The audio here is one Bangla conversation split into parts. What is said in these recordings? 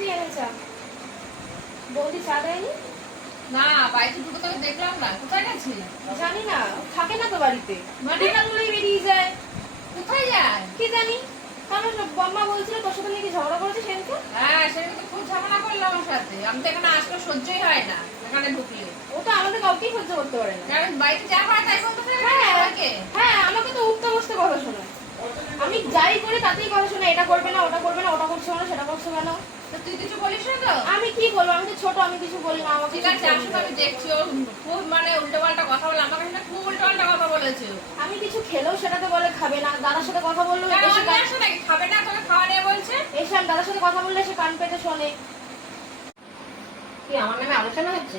দিয়ে এনেছা বৌদি চা দেয়নি? না, বাইরে দুটো করে দেখলাম না, কোথায় গেছে? জানি না, থাকে না তো বাড়িতে, বিকালবেলায় বেরিয়ে যায়। কোথায় যায় কি জানি, কারণ বম্মা বলছিল তোর সাথে নাকি ঝগড়া করেছে সেদিনকে। হ্যাঁ, সেদিন তো খুব ঝামেলা করলো আমার সাথে। আমি তো এখানে আসলে সহ্যই হয় না এখানে ঢুকলে। ও তো আমাদের কাউকেই সহ্য করতে পারে না। কারণ বাড়িতে যা হয় তাই বলতে থাকে আমাকে। হ্যাঁ, আমাকে তো উঠতে বসতে কথা শোনায়। আমি যাই করি তাতেই কথা শোনায়, এটা করবে না, ওটা করবে না, ওটা করছো না, সেটা করছো কেন। তো তুই কিছু বলিস না তো? আমি কি বলবো, আমি তো ছোট, আমি কিছু বলি না। আমাকে ঠিক আছে, আসলে আমি দেখছি ও খুব মানে উল্টোপাল্টা কথা বলে, আমার কাছে খুব উল্টোপাল্টা কথা বলেছে। আমি কিছু খেলেও সেটা তো বলে খাবে না, দাদার সাথে কথা বললেও আসে নাকি খাবে না, তোকে খাওয়া নিয়ে বলছে। এসে আমি দাদার সাথে কথা বললে সে কান পেতে শোনে। কি আমার নামে আলোচনা হচ্ছে?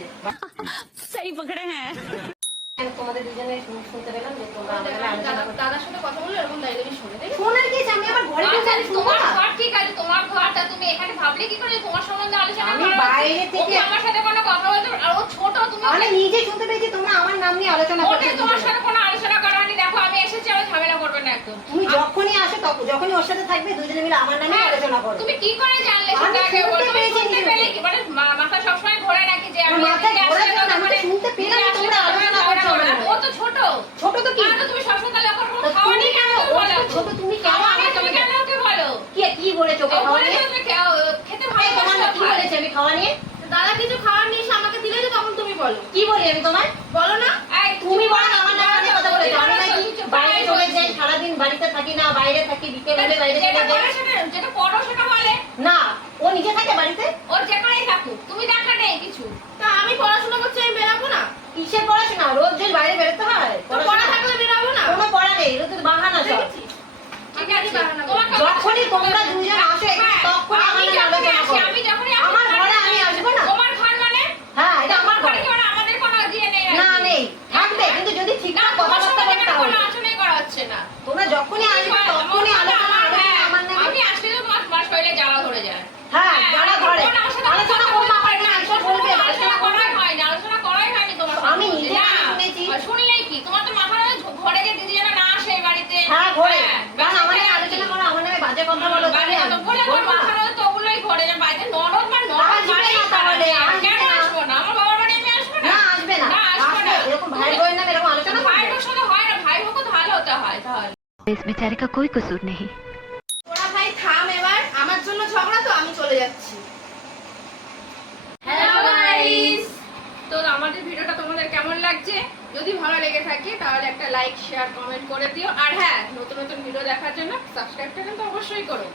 सही पकड़े हैं। তোমাদের দুজনে শুনতে পেলাম যে তোমরা আমার নামে আলোচনা করছো। দাদার সাথে কথা বললে এরকম ডাইরেক্ট শোনে, তাই না? শোনার কি আছে? আমি আমার ঘরে ঢুকে আমি শুনবো তোমার না? ঘর ঠিক আছে, তোমার ঘরটা তুমি এখানে ভাবলে কি করে তোমার সম্বন্ধে আলোচনা আমি করো? বাইরে ও থেকে কি আমার সাথে কোনো কথা বলতে আর ও ছোট, তুমি আমি নিজে শুনতে পেয়েছি তোমরা আমার নাম নিয়ে আলোচনা করছো। ওটাই তোমার সাথে কোনো আলোচনা করানি। দেখো আমি এসেছি, আমার ঝামেলা করবে না একদম। তুমি যখনই আসো তখন যখনই ওর সাথে থাকবে দুজনে মিলে আমার নামে আলোচনা করো। তুমি কি করে জানলে আমি সেটা আগে বলো? শুনতে তুমি পেয়েছি শুনতে নিজে। পেলে কি মানে মাথা সবসময় ঘোরে নাকি যে আমি আমার মাথায় এদিকে ঘোরে আসলে না, আমি তো মানে শুনতে পেলাম এদিকে তোমরা আসলে আলোচনা ঝগড়া করছো করে। আমার ও তো ছোট। ছোট তো কি? তো তুমি সবসময় তাহলে ওকে তো খাওয়া তুমি নিয়ে কেন কেন ও বলো? তো ছোট, তুমি কেন আমার তুমি সামনে কেন ওকে বলো? কি বলেছো ও খাওয়া বলে নিয়ে? তুমি খেতে এই তোমার ভালোবাসো কি বলেছে আমি খাওয়া নিয়ে? দাদা কিছু খাওয়ার নিয়ে এসে আমাকে দিলে তো তখন তুমি বলো। কি বলি আমি তোমায়? বলো না। এই তুমি বলো আমার নামে কথা বলেছো। আমি নাকি বাইরে চলে যাই, সারাদিন বাড়িতে থাকি না, বাইরে থাকি, বিকেল হলে বাইরে চলে যেটা যাই। বলে সেটা, যেটা পড়ো সেটা বলে। না, ও নিজে থাকে বাড়িতে। ওর যেখানেই থাকুক, তুমি দেখা নেই কিছু। তা আমি পড়াশোনা করছি, আমি বেরাবো না? কিসের পড়াশোনা? রোজ রোজ বাইরে বেরোতে হয়? তো পড়া থাকলে বেরাবো না? কোনো পড়া নেই, এটা তো বাহানা সব। দেখেছিস? ঠিক আছে, বাহানা বলো। তোমাকে যখনই তোমরা দুজন আসো হ্যাঁ, তখনই আমি আমার নামে যখনই আলোচনা আসি, করো। আমি যখনই আসি, আমার ঘরে আমি আসবো না? তোমার ঘর মানে? হ্যাঁ, এটা আমার ঘর। ঘরে কি মানে আমাদের কোনো ইয়ে নেই না নাকি? নেই, থাকবে, কিন্তু যদি না, ঠিকঠাক তোমার কথাবার্তা সঙ্গে বলতে এখানে কোনো হবে। আলোচনাই করা হচ্ছে না। তোমরা যখনই আসবে তখনই আলোচনা হবে হ্যাঁ, আমার নামে। আমি আসলে তো তোমার শরীরে জ্বালা ধরে যায়। হ্যাঁ, যারা ঘরে আমার সাথে আলোচনা কথা করবো, বলতে আমার পারি না, এসে বলবে, আলোচনা আলোচনা করবে। করাই হয়নি, আলোচনা করাই হয়নি তোমার সাথে। আমি নিজে না, শুনেছি। শুনলেই কি? তোমার তো মাথায় ঘরে যে দিদি যেন না আসে এই বাড়িতে। হ্যাঁ, ঘরে। হ্যাঁ, কারণ আমার নামে বাসায় আলোচনা করো, আমার নামে বাজে কথা বলো, বাড়ি তাহলে তো বলে তোর বলবো না। মাথায় তো ওগুলোই ঘরে যে বাড়িতে নরম আর নরম আসবে বাড়ি না তাহলে, কেন আসবে না। আসবো না? আমার বাবার বাড়ি আমি আসবো না? না, আসবে না। না, আসবো আসবে, না। এরকম ভাই বোনের নামে এরকম আলোচনা ভাই করবে? বোর সাথে হয় না, ভাই বোনকে ভালো হতে হয় তাহলে। इस बेचारे का कोई कसूर नहीं। তোরা ভাই থাম এবার, আমার জন্য ঝগড়া তো আমি চলে যাচ্ছি। হ্যালো গাইস, তো আমাদের ভিডিওটা তোমাদের কেমন লাগছে? যদি ভালো লেগে থাকে তাহলে একটা লাইক, শেয়ার, কমেন্ট করে দিও। আর হ্যাঁ, নতুন নতুন ভিডিও দেখার জন্য সাবস্ক্রাইবটা কিন্তু অবশ্যই করো।